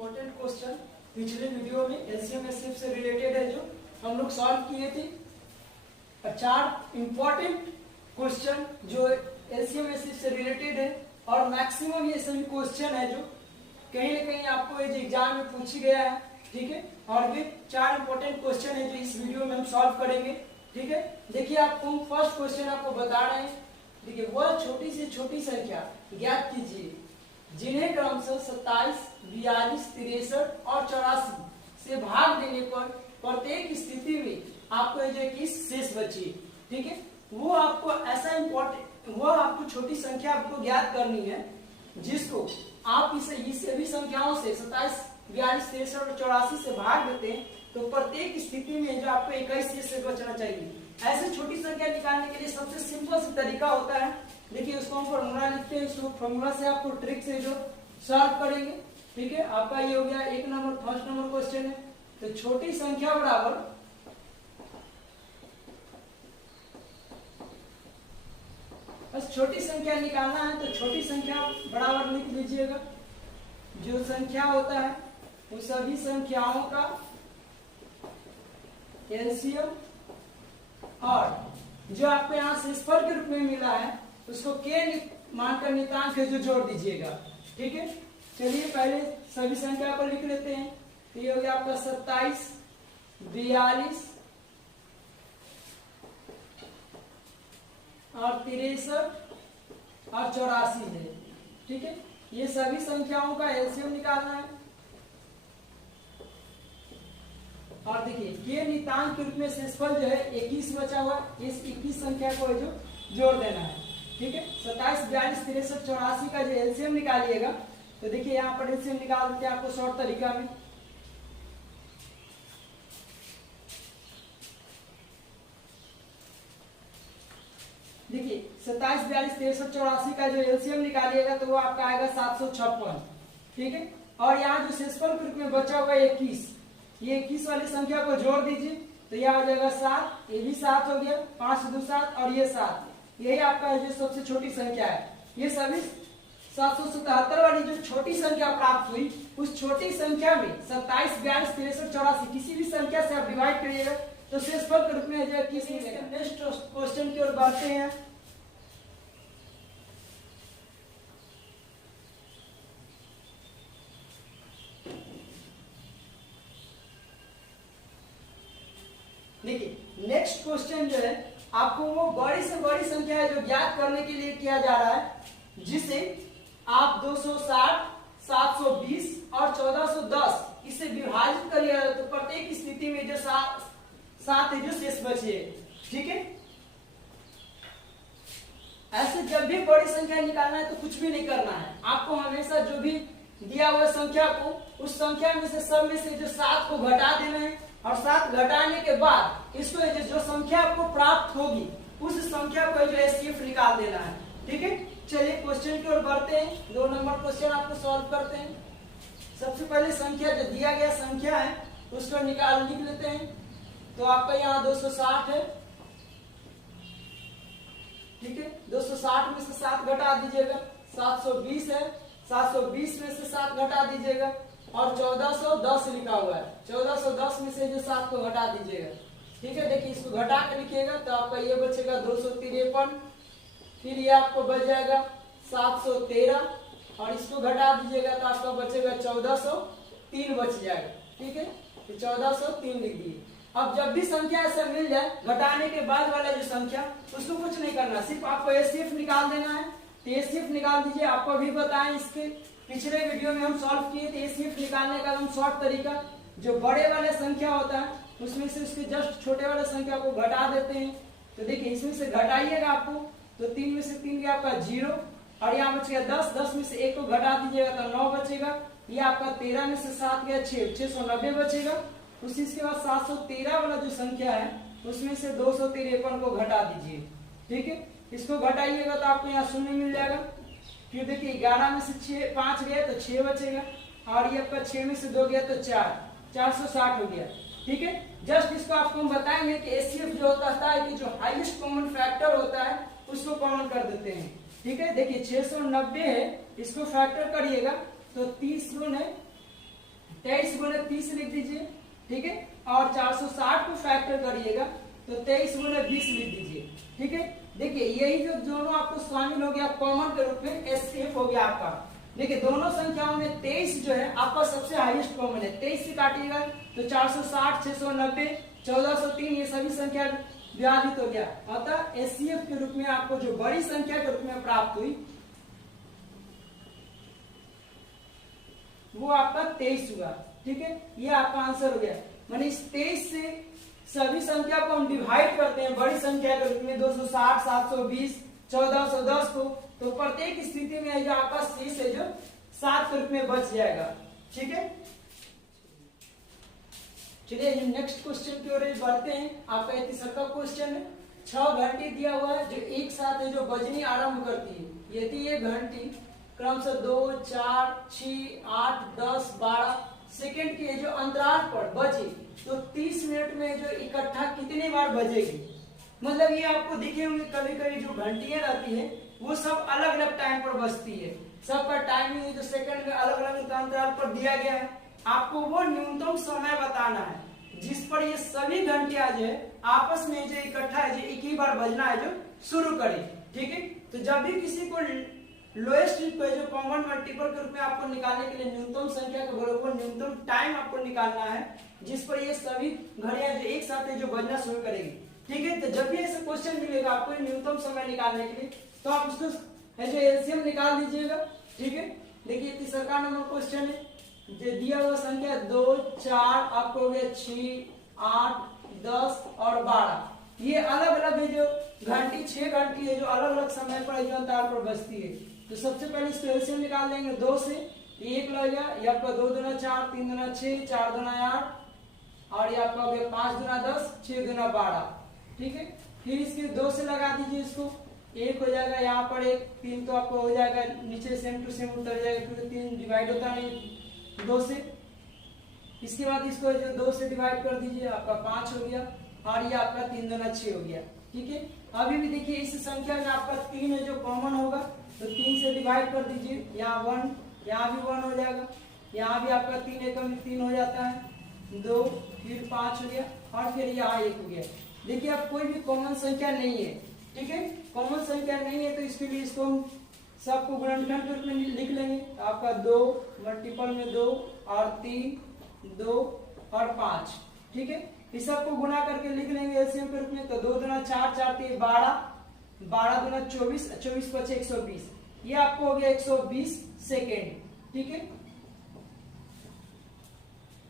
Important question पिछले video में LCM HCF से रिलेटेड है जो हम लोग सॉल्व किए थे। 4 इम्पोर्टेंट क्वेश्चन जो एलसीएम एचसीएफ से रिलेटेड है और मैक्सिमम ये सभी क्वेश्चन है जो कहीं ना कहीं आपको एग्जाम में पूछी गया है। ठीक है, और ये 4 इम्पोर्टेंट क्वेश्चन है जो इस वीडियो में हम सॉल्व करेंगे। ठीक है, देखिए आपको फर्स्ट क्वेश्चन आपको बता रहे हैं। देखिए, वह छोटी से छोटी संख्या ज्ञात कीजिए जिन्हें क्रमशः 27, 42, 63 और 84 से भाग देने पर प्रत्येक स्थिति में आपको जो 21 शेष बची। ठीक है, वो आपको ऐसा इम्पोर्टेंट, वो आपको छोटी संख्या आपको ज्ञात करनी है जिसको आप इस सभी संख्याओं से 27, 42, 63 और 84 से भाग देते हैं तो प्रत्येक स्थिति में जो आपको 21 शेष बचना चाहिए। ऐसे छोटी संख्या निकालने के लिए सबसे सिंपल सा तरीका होता है। देखिए, उसको हम फॉर्मूला लिखते हैं, उसको फॉर्मूला से आपको ट्रिक से जो सॉल्व करेंगे। ठीक है, आपका ये हो गया 1 नंबर फर्स्ट नंबर क्वेश्चन है। तो छोटी संख्या बराबर बस छोटी संख्या निकालना है तो छोटी संख्या बराबर लिख लीजिएगा। जो संख्या होता है उन सभी संख्याओं का एलसीएम और जो आपको यहाँ शेषफल के रूप में मिला है उसको के मानकर नितांक जो जोड़ दीजिएगा। ठीक है, चलिए पहले सभी संख्या को लिख लेते हैं। तो ये हो गया आपका 27, 42 और 63 और 84 है। ठीक है, ये सभी संख्याओं का एलसीएम निकालना है और देखिए के नितांक के रूप में शेषफल जो है 21 बचा हुआ, इस 21 संख्या को जो जोड़ देना है। ठीक है, 27, 42, 63, 84 का जो एलसीएम निकालिएगा तो देखिए यहाँ पर एलसीएम निकाल देते हैं आपको शॉर्ट तरीका में। देखिए 27, 42, 63, 84 का जो एलसीएम निकालिएगा तो वो आपका आएगा 756। ठीक है, और यहाँ जो शेषफल के रूप में बचा हुआ 21, ये 21 वाली संख्या को जोड़ दीजिए तो यह आ जाएगा 7, ये भी 7 हो गया, 5 2 7 और ये 7। यही आपका जो सबसे छोटी संख्या है। ये सभी 777 वाली जो छोटी संख्या प्राप्त हुई उस छोटी संख्या में 27, 42, 63, 84 किसी भी संख्या से आप डिवाइड करिएगा तो शेषफल के रूप में जो किसी नेक्स्ट क्वेश्चन की ओर बढ़ते हैं। देखिए, नेक्स्ट क्वेश्चन जो है आपको वो बड़ी से बड़ी संख्या है जो ज्ञात करने के लिए किया जा रहा है जिसे आप 260, 720 और 1410 इसे विभाजित करिएगा तो प्रत्येक स्थिति में जो 7 है जो शेष बचे। ठीक है, ऐसे जब भी बड़ी संख्या निकालना है तो कुछ भी नहीं करना है, आपको हमेशा जो भी दिया हुआ संख्या को उस संख्या में से सब में से जो 7 को घटा देना है और 7 घटाने के बाद इसको जो संख्या आपको प्राप्त होगी उस संख्या को जो एचसीएफ निकाल देना है। ठीक है, चलिए क्वेश्चन की ओर बढ़ते हैं। 2 नंबर क्वेश्चन आपको सॉल्व करते हैं। सबसे पहले संख्या जो दिया गया संख्या है उसको लिख लेते हैं। तो आपका यहाँ 260 है। ठीक है, 260 में से 7 घटा दीजिएगा, 720 है, 720 में से 7 घटा दीजिएगा और 1410 लिखा हुआ है, 1410 में से जो 7 को घटा दीजिएगा। ठीक है, देखिए इसको घटा के लिखिएगा तो आपका ये बचेगा 253, फिर ये आपको बच जाएगा 713 और इसको घटा दीजिएगा तो आपका बचेगा 1403 बच जाएगा। ठीक है, तो 1403 लिख दिए। अब जब भी संख्या ऐसा मिल जाए घटाने के बाद वाला जो संख्या उसको कुछ नहीं करना, सिर्फ आपको एचसीएफ निकाल देना है। तो एचसीएफ निकाल दीजिए। आपको भी बताएं, इसके पिछले वीडियो में हम सॉल्व किए थे एचसीएफ निकालने का हम शॉर्ट तरीका। जो बड़े वाले संख्या होता है उसमें से उसके जस्ट छोटे वाले संख्या को घटा देते हैं। तो देखिए इसमें से घटाइएगा आपको तो 3 में से 3 गया आपका 0 और यहाँ बच गया 10, 10 में से 1 को घटा दीजिएगा तो 9 बचेगा। ये आपका 13 में से 7 गया 6, 690 बचेगा। उसी के बाद 713 वाला जो संख्या है उसमें से 253 को घटा दीजिए। ठीक है, इसको घटाइएगा तो आपको यहाँ 0 मिल जाएगा। फिर देखिए 11 में से 5 गया तो 6 बचेगा और ये आपका 6 में से 2 गया तो 4, 460 हो गया। ठीक है, जस्ट इसको आपको हम बताएंगे कि एचसीएफ जो होता है कि जो हाईएस्ट कॉमन फैक्टर होता है उसको कॉमन कर देते हैं। ठीक है, देखिए 690 है, इसको फैक्टर करिएगा तो 30 गुने 30 लिख दीजिए, ठीक है। और 460 को फैक्टर करिएगा तो 23 गुणे 20 लिख दीजिए, ठीक है। देखिए यही जो दोनों आपको शामिल हो गया कॉमन के रूप में, एससीएफ हो गया आपका। देखिए दोनों संख्याओं में 23 जो है आपका सबसे हाईएस्ट कॉमन है। 23 से काटिएगा तो 460, 690, 1403 ये सभी संख्या विभाजित हो गया। अतः एससीएफ के रूप में आपको जो बड़ी संख्या के रूप में प्राप्त हुई वो आपका 23 हुआ, ठीक है। ये आपका आंसर हो गया। माने इस 23 से सभी संख्या को हम डिवाइड करते हैं बड़ी संख्या के रूप में 260, 720, 1410 को, तो प्रत्येक स्थिति में जो आपका शेष है जो 7 के रूप में बच जाएगा, ठीक है। चलिए नेक्स्ट क्वेश्चन की ओर बढ़ते हैं। आपका 33वां क्वेश्चन है। 6 घंटी दिया हुआ है जो एक साथ है जो बजनी आरंभ करती है। यदि ये घंटी क्रमशः 2, 4, 6, 8, 10, 12 सेकेंड के जो अंतराल पर बजे तो 30 मिनट में जो इकट्ठा कितने बार बजेगी। मतलब ये आपको दिखे होंगे कभी कभी जो घंटियां रहती है वो सब अलग अलग टाइम पर बजती है। सबका टाइमिंग जो सेकंड में अलग अलग अंतराल पर दिया गया है। आपको वो न्यूनतम समय बताना है जिस पर ये सभी घंटियां जो है आपस में जो इकट्ठा है जो एक ही बार बजना है जो शुरू करे, ठीक है। तो जब भी किसी को लोएस्ट जो कॉमन मल्टीपल के रूप में आपको निकालने के लिए न्यूनतम संख्या के बराबर न्यूनतम टाइम आपको निकालना है जिस पर ये सभी घड़ियां जो एक साथ है जो बजना शुरू करेगी, ठीक है। तो जब भी ऐसा क्वेश्चन मिलेगा आपको न्यूनतम समय निकालने के लिए तो आप उसको जो एलसीएम निकाल दीजिएगा, ठीक है। देखिए 33वां नंबर क्वेश्चन है। जो दिया हुआ संख्या 2, 4 आपको हो गया 6, 8, 10 और 12 ये अलग अलग है जो घंटी 6 घंटी है जो अलग अलग समय पर जो अंतराल पर बजती है। तो सबसे पहले इसको एलसीएम निकाल लेंगे 2 से, 1 लगेगा, ये आपका 2 दूना 4, 3 दूना 6, 4 दूना 8 और ये आपका हो गया 5 दूना 10, 6 दूना 12, ठीक है। फिर इसके 2 से लगा दीजिए, इसको 1 हो जाएगा, यहाँ पर 1, 3 तो आपको हो जाएगा नीचे सेम टू सेम उतर जाएगा क्योंकि 3 डिवाइड होता नहीं 2 से। इसके बाद इसको जो 2 से डिवाइड कर दीजिए आपका 5 हो गया और ये आपका 3 दूना 6 हो गया, ठीक है। अभी भी देखिए इस संख्या में आपका 3 है जो कॉमन होगा तो 3 से डिवाइड कर दीजिए, यहाँ 1, यहाँ भी 1 हो जाएगा, यहाँ भी आपका 3 एकम 3 हो जाता है, 2 फिर 5 हो गया और फिर यहाँ 1 हो गया। देखिए अब कोई भी कॉमन संख्या नहीं है, ठीक है। कॉमन संख्या नहीं है तो इसके लिए इसको हम सबको गुणनखंड के रूप में लिख लेंगे। तो आपका 2 मल्टीपल में 2 और 3, 2 और 5, ठीक है। इस सबको गुणा करके लिख लेंगे एलसीएम के रूप में। तो 2 दूना 4, 4 3 12, 12 दूना 24, 24 बचे 120, ये आपको हो गया 120 सेकेंड, ठीक है।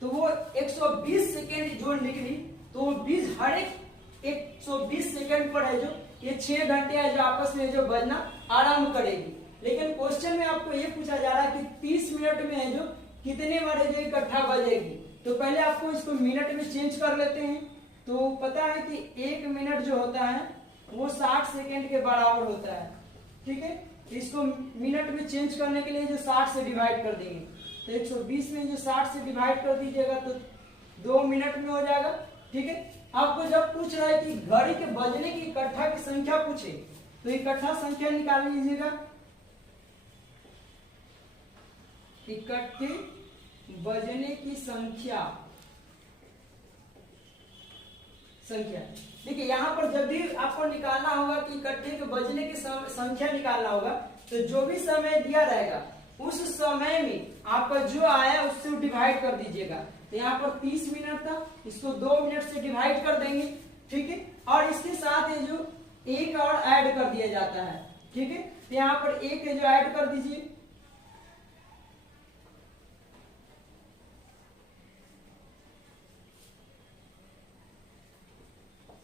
तो वो 120 सेकेंड जो निकली तो वो 20 हर एक 120 सेकेंड पर है जो ये 6 घंटे है जो आपस में जो बजना आरंभ करेगी। लेकिन क्वेश्चन में आपको ये पूछा जा रहा है कि 30 मिनट में है जो कितने बार जो इकट्ठा बजेगी। तो पहले आपको इसको मिनट में चेंज कर लेते हैं। तो पता है कि 1 मिनट जो होता है वो 60 सेकेंड के बराबर होता है, ठीक है। इसको मिनट में चेंज करने के लिए जो 60 से डिवाइड कर देंगे तो 120 में जो 60 से डिवाइड कर दीजिएगा तो 2 मिनट में हो जाएगा, ठीक है। आपको जब पूछ रहा है कि घड़ी के बजने की इकट्ठा की संख्या पूछे तो इकट्ठा संख्या निकाल लीजिएगा। इकट्ठे बजने की संख्या देखिए यहाँ पर जब भी आपको निकालना होगा कि इकट्ठे के बजने की संख्या निकालना होगा तो जो भी समय दिया रहेगा उस समय में आपका जो आया उससे डिवाइड कर दीजिएगा। तो यहाँ पर 30 मिनट था, इसको 2 मिनट से डिवाइड कर देंगे, ठीक है। और इसके साथ ये जो 1 और ऐड कर दिया जाता है, ठीक है। तो यहाँ पर 1 जो ऐड कर दीजिए,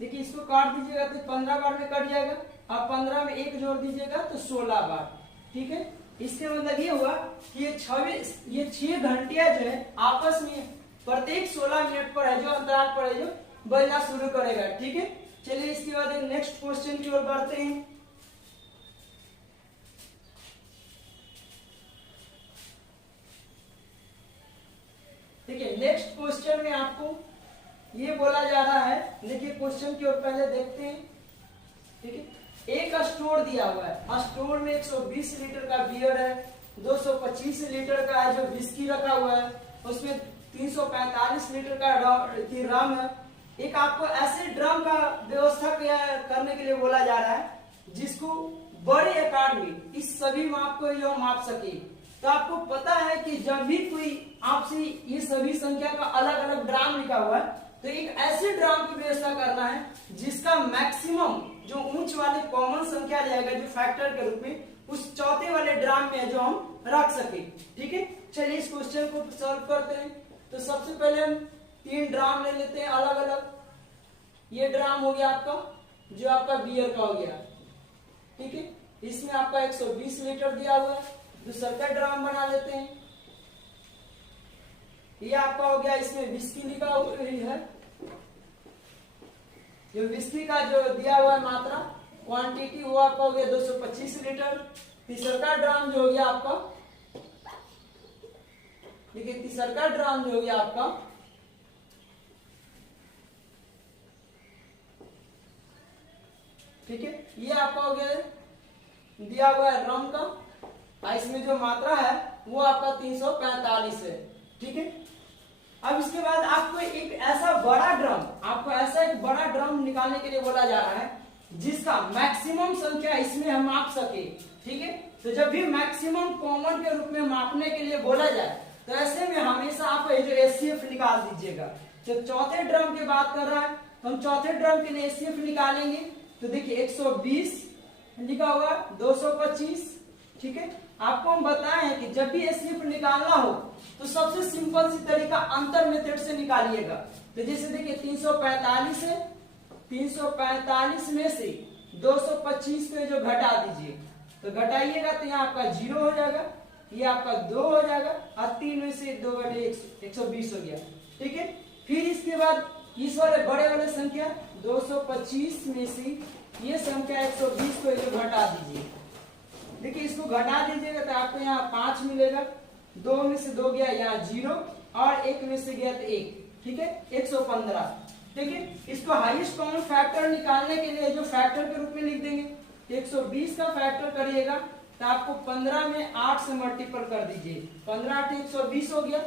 देखिए इसको काट दीजिएगा तो 15 बार में कट जाएगा। अब 15 में 1 जोड़ दीजिएगा तो 16 बार, ठीक है। इसके मतलब ये हुआ कि ये 6 घंटियां जो है आपस में प्रत्येक 16 मिनट पर है जो अंतराल पर है जो बजना शुरू करेगा, ठीक है। चलिए इसके बाद नेक्स्ट क्वेश्चन की ओर बढ़ते हैं। देखिए नेक्स्ट क्वेश्चन में आपको ये बोला जा रहा है, देखिए क्वेश्चन की ओर पहले देखते हैं, ठीक है। एक स्टोर दिया हुआ है, स्टोर में 120 लीटर का बियर है, 225 लीटर का है जो विस्की रखा हुआ है, उसमें 345 लीटर का ड्रम है। एक आपको ऐसे ड्रम का व्यवस्था करने के लिए बोला जा रहा है जिसको बड़े आकार में इस सभी माप को जो माप सके। तो आपको पता है कि जब भी कोई आपसे ये सभी संख्या का अलग अलग ड्राम लिखा हुआ है तो एक ऐसे ड्राम की व्यवस्था करना है जिसका मैक्सिमम जो ऊंच वाले कॉमन संख्या जाएगा जो फैक्टर के रूप में उस चौथे वाले ड्राम में जो हम रख सके। ठीक है, चलिए इस क्वेश्चन को सॉल्व करते हैं। तो सबसे पहले हम 3 ड्राम ले लेते हैं अलग अलग। ये ड्राम हो गया आपका जो आपका बियर का हो गया। ठीक है, इसमें आपका 120 लीटर दिया हुआ है। दूसरा का ड्राम बना लेते हैं। ये आपका हो गया, इसमें विस्की लिखा हुआ है। जो विस्की का जो दिया हुआ है मात्रा क्वांटिटी वो आपका हो गया 225 लीटर। तीसरा का ड्राम जो हो गया आपका, देखिए तीसरा का ड्राम जो हो गया आपका ठीक है, ये आपका हो गया दिया हुआ है रम का। इसमें जो मात्रा है वो आपका 345 है। ठीक है, अब इसके बाद आपको एक ऐसा बड़ा ड्रम निकालने के लिए बोला जा रहा है जिसका मैक्सिमम संख्या इसमें हम माप सके। ठीक है, तो जब भी मैक्सिमम कॉमन के रूप में मापने के लिए बोला जाए तो ऐसे में हमेशा आप जो एचसीएफ निकाल दीजिएगा। जब चौथे ड्रम की बात कर रहा है तो हम चौथे ड्रम के लिए एचसीएफ निकालेंगे। तो देखिए 120 लिखा होगा, 225। ठीक है, आपको हम बताए हैं कि जब भी एचसीएफ निकालना हो तो सबसे सिंपल सी तरीका अंतर मेथड से निकालिएगा। तो जैसे देखिए 345 है, 345 में से 225 को जो घटा दीजिए तो घटाइएगा तो यहाँ आपका 0 हो जाएगा, ये आपका 2 हो जाएगा और 3 में से 2 बटे 120 हो गया। ठीक है, फिर इसके बाद इस वाले बड़े वाले संख्या 225 में से ये संख्या 120 को जो घटा दीजिए। देखिए इसको घटा दीजिएगा तो आपको यहाँ 5 मिलेगा, 2 में से 2 गया यहाँ 0 और 1 में से गया तो 1। ठीक है, 115। ठीक है, इसको हाईएस्ट कॉमन फैक्टर निकालने के लिए जो फैक्टर के रूप में लिख देंगे। 120 का फैक्टर करिएगा तो आपको 15 में 8 से मल्टीपल कर दीजिए, 15 8 120 हो गया।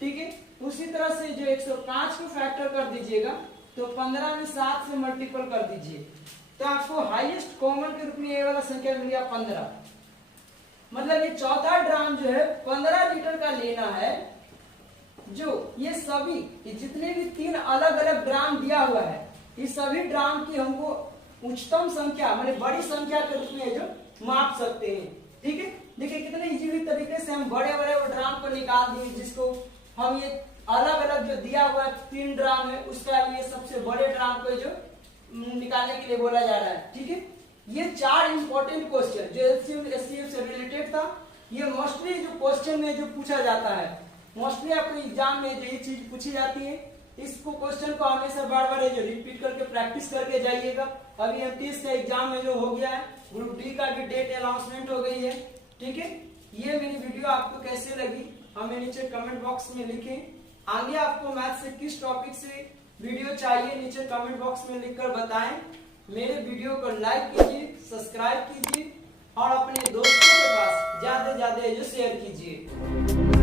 ठीक है, उसी तरह से जो 105 को फैक्टर कर दीजिएगा तो 15 में 7 से मल्टीपल कर दीजिए तो आपको हाईएस्ट कॉमन के रूप में ये वाला संख्या मिल गया 15। मतलब ये चौथा ड्राम जो है 15 लीटर का लेना है। जो ये सभी ये जितने भी 3 अलग अलग ड्राम दिया हुआ है इस सभी ड्राम की हमको उच्चतम संख्या माने बड़ी संख्या के रूप में जो माप सकते हैं। ठीक है, देखिए कितने इजीली तरीके से हम बड़े बड़े ड्राम को निकाल दिए जिसको हम ये अलग अलग जो दिया हुआ है 3 ड्राम है उसका लिए सबसे बड़े ड्राम को जो निकालने के लिए बोला जा रहा है। ठीक है, ये 4 इंपॉर्टेंट क्वेश्चन जो एचसीएफ से रिलेटेड था, ये मोस्टली जो क्वेश्चन में जो पूछा जाता है, मोस्टली आपको एग्जाम में जो ये चीज पूछी जाती है, इसको क्वेश्चन को हमेशा बार बार जो रिपीट करके प्रैक्टिस करके जाइएगा। अभी एमटीएस का एग्जाम में जो हो गया है, ग्रुप डी का भी डेट अनाउंसमेंट हो गई है। ठीक है, ये मेरी वीडियो आपको कैसे लगी हमें नीचे कमेंट बॉक्स में लिखें। आगे आपको मैथ से किस टॉपिक से वीडियो चाहिए नीचे कमेंट बॉक्स में लिखकर बताएं। मेरे वीडियो को लाइक कीजिए, सब्सक्राइब कीजिए और अपने दोस्तों के पास ज्यादा से ज्यादा जो शेयर कीजिए।